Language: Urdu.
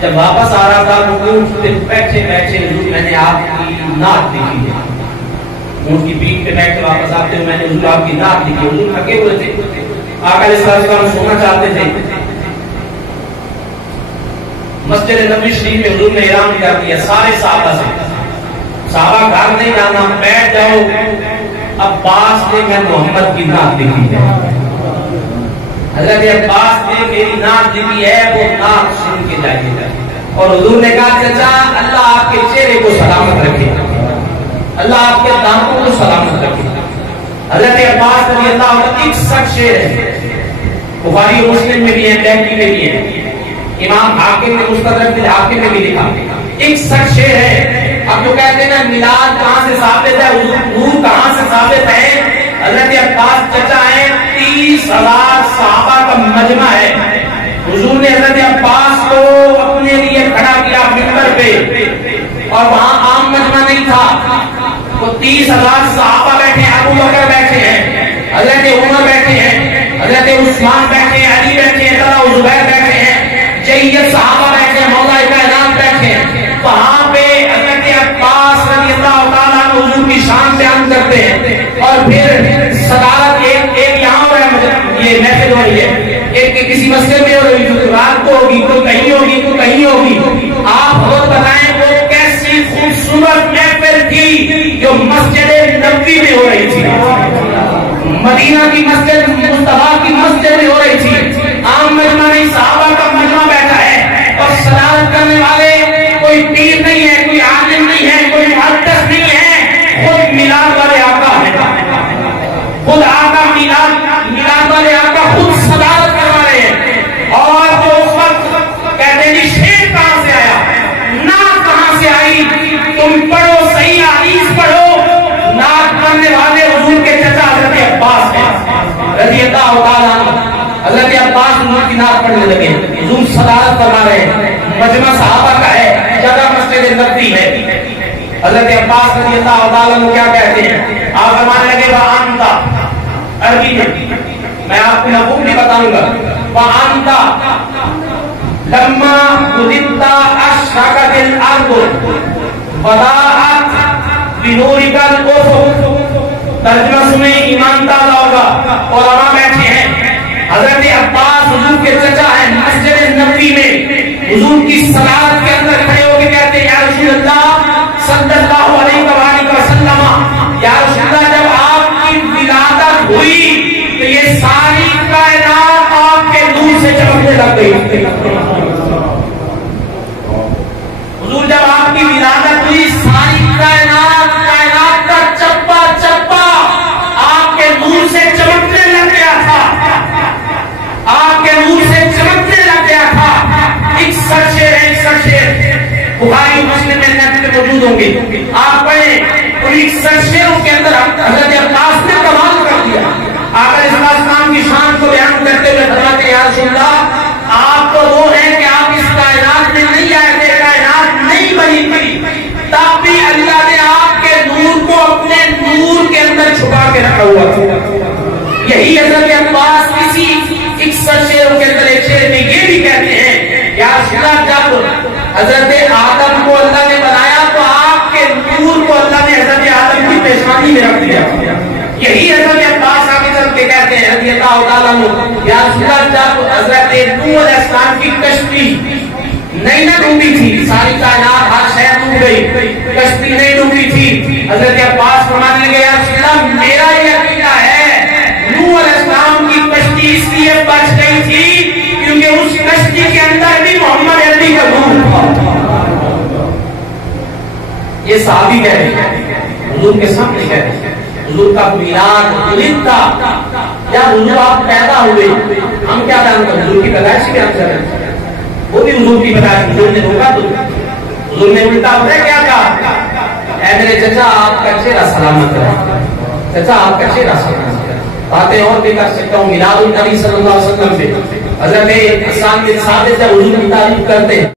جب واپس آ رہا تھا تو اونٹ پہ بیٹھے بیٹھے حضور میں نے آپ کی نعت دیکھی ہے، اونٹ کی پیٹھ پہ بیٹھ کے واپس آتے ہوئے میں نے حضور آپ کی نعت دیکھی. حضور تھکے ہوئے تھے، آقا علیہ السلام سونا چاہتے تھے. مسجد نبوی شریف میں حضور نے اعلان کر دیا سارے صحابہ سے، صحابہ گھر نہیں جانا، بیٹھ جاؤ، عباس نے میں محمد کی نعت دیکھی ہے. حضرت عباس نے میری نعت دیکھی ہے، وہ نعت سن کے جائیے گا. اور حضور نے کہا چچا اللہ آپ کے چہرے کو سلامت رکھے، اللہ آپ کے دانتوں کو سلامت رکھے. حضرت عباس رضی اللہ عنہ 61 شعر ہے، بخاری و مسلم میں بھی ہے، بخاری میں بھی ہے، امام حاکم نے مستدرک الحاکم میں بھی لکھا. 61 شعر ہے. اب جو کہتے ہیں نا میلاد کہاں سے ثابت ہے، حضور کہاں سے ثابت ہے؟ حضرت عباس چچا ہیں، 30,000 صحابہ کا مجمع ہے. حضور نے حضرت عباس کو اپنے لیے کھڑا کیا منبر پہ، اور وہاں عام مجمع نہیں تھا. وہ 30,000 صحابہ بیٹھے ہیں، ابو بکر بیٹھے ہیں، حضرت عمر بیٹھے ہیں، حضرت عثمان بیٹھے ہیں، علی بیٹھے ہیں، طلحہ و زبیر بیٹھے ہیں، جید صحابہ بیٹھے ہیں، مولا کائنات بیٹھے ہیں. وہاں پہ حضرت عباس رضی اللہ تعالیٰ عنہ حضور کی شان بیان کرتے ہیں. اور پھر صدارت ایک یہاں پر یہ محفل ہو رہی ہے، ایک کسی مسجد میں ہو رہی ہے، رات کو ہوگی، کوئی کہیں ہوگی، کوئی کہیں ہوگی. آپ خود بتائیں وہ کیسی خوبصورت محفل تھی جو مسجد نبوی میں ہو رہی تھی، مدینہ کی مسجد مصطفیٰ کی مسجد میں ہو رہی تھی. عام مجمع نہیں، صحابہ کا مجمع بیٹھا ہے. اور صدارت کرنے والے کوئی پیر نہیں ہے، کوئی عالم نہیں ہے، کوئی محدث نہیں ہے، خود میلاد والے آقا ہے. خود آقا میلاد والے آقا خود صدارت کروا رہے ہیں. اور جو اس وقت کہتے ہیں شعر کہاں سے آیا، نعت کہاں سے آئی، تم پڑھو صحیح حدیث پڑھو. نعت پڑھنے والے حضور کے چچا حضرت عباس ہیں رضی اللہ تعالیٰ عنہ. حضرت عباس حضور کی نعت پڑھنے لگے، حضور صدارت کروا رہے ہیں، مجمع صحابہ کا ہے، جگہ مسجد نبوی ہے. حضرت عباس رضی اللہ تعالیٰ عنہ کیا کہتے ہیں، آپ فرمانے لگے وَأَنْتَ، عربی میں آپ کو مفہوم نہیں بتاؤں گا. وَأَنْتَ لَمَّا وُلِدْتَ أَشْرَقَتِ الْأَرْضُ وَضَاءَتْ بِنُورِكَ الْأُفُقُ. ترجمہ سنیں، ایمان تازہ ہوگا. علماء بیٹھے ہیں، حضرت عباس حضور کے چچا ہیں، مسجد نبوی میں حضور کی صلات کے اندر کھڑے ہو کے کہتے ہیں یا رسول اللہ صلی اللہ علیہ وآلہ وسلم، یا رسول اللہ جب آپ کی ولادت ہوئی تو یہ ساری کائنات آپ کے نور سے چمکنے لگ گئی. حضور جب آپ کی ولادت ہوئی ساری کائنات کا چپا چپا آپ کے نور سے چمکنے لگ گیا تھا، آپ کے نور سے چمکنے لگ گیا تھا. 61 شعر ہے، 61 شعر بخاری مسلم میں نیٹ پہ موجود ہوں گے، آپ پڑھیں. اور 61 شعروں کے اندر حضرت عباس نے کمال کر دیا. آقا علیہ السلام کی شان کو بیان کرتے ہوئے فرماتے ہیں یا رسول اللہ آپ تو وہ ہیں کہ آپ اس کائنات میں نہیں آئے تھے، کائنات نہیں بنی تھی، تب بھی اللہ نے آپ کے نور کو اپنے نور کے اندر چھپا کے رکھا ہوا تھا. یہی حضرت عباس کسی 61 شعروں کے اندر ایک شعر میں یہ بھی کہتے ہیں یا رسول اللہ جب حضرت آدم کو اللہ نے بنایا تو آپ کے نور کو اللہ نے حضرت آدم کی پیشانی میں رکھ دیا. یہی حضرت عباس آگے چل کے کہتے ہیں رضی اللہ تعالیٰ عنہ یا رسول اللہ جب حضرت نوح علیہ السلام کی کشتی نہیں نہ ڈوبی تھی، ساری کائنات ہر شے ڈوب گئی، کشتی نہیں ڈوبی تھی، حضرت عباس فرمانے لگے یا رسول اللہ میرا یہ عقیدہ ہے نوح علیہ السلام کی کشتی اس لیے بچ گئی تھی کیونکہ اس کشتی کے اندر بھی محمد عربی کا نور تھا. یہ صحابی کہہ رہے ہیں، حضور کے سامنے کہہ رہے ہیں حضور کا میلاد ولید تھا یا حضور آپ پیدا ہوئے. ہم کیا بیان کریں، حضور کی پیدائش بیان کر رہے ہیں، وہ بھی حضور کی پیدائش. حضور نے دھوکا تو حضور نے الٹا پتہ کیا کہا، اے میرے چچا آپ کا چہرہ سلامت رہے، چچا آپ کا چہرہ سلامت رہے. باتیں اور بھی کر سکتا ہوں میلاد النبی صلی اللہ علیہ وسلم سے. حضرت حسان بن ثابت حضور کی تعریف کرتے ہیں.